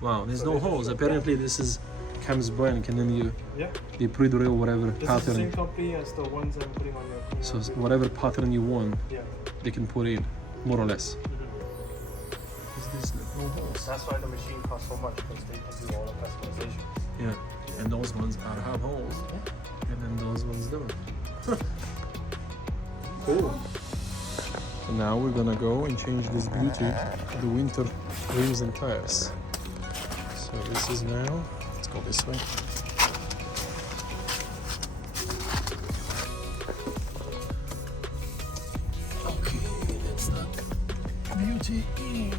Wow, there's So no they just holes. go- Apparently this is Cam's blank and then Yeah. you put it or whatever This is the pattern. same company as the ones I'm putting on your clean So out video. whatever pattern you want, Yeah. they can put in, more or less. Mm-hmm. Is this no holes? That's why the machine costs so much, because they can do all the customization. Yeah, and those ones are have holes, and then those ones don't. Cool. So now we're gonna go and change this beauty to the winter rims and tires. So this is now, let's go this way. Okay, that's the beauty in.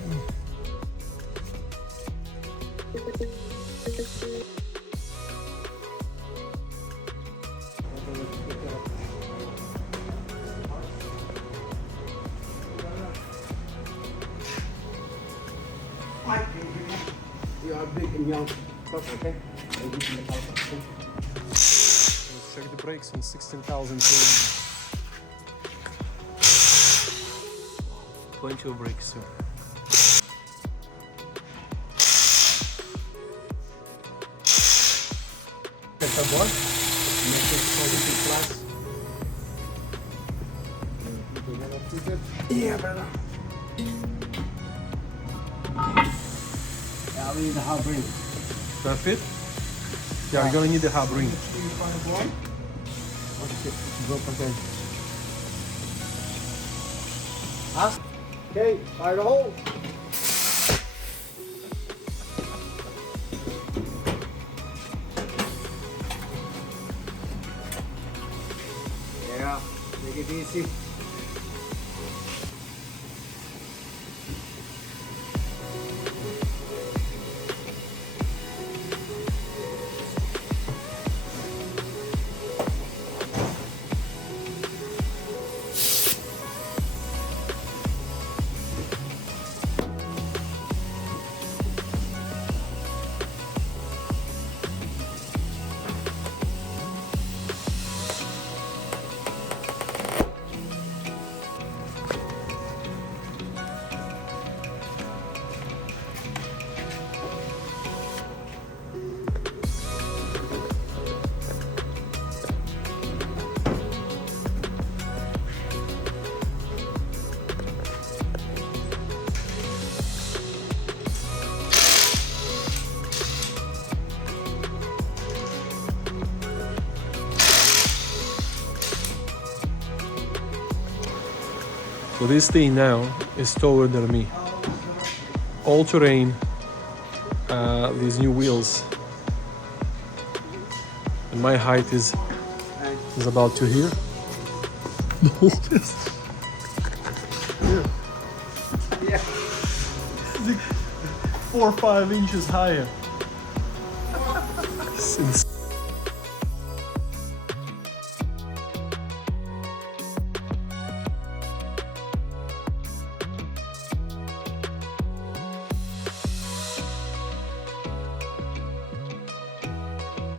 You are big and young. Okay. Let's check the brakes on 16,000 kilometers. Plenty of brakes too. Check the board. Make it positive plus. Yeah, brother. Yeah, we need the hub ring. That fit? Yeah, you're gonna need the hub ring. Okay, fire the hole. Yeah, make it easy. So this thing now is taller than me. All terrain, these new wheels. And my height is about to here. Yeah. 4 or 5 inches higher. Since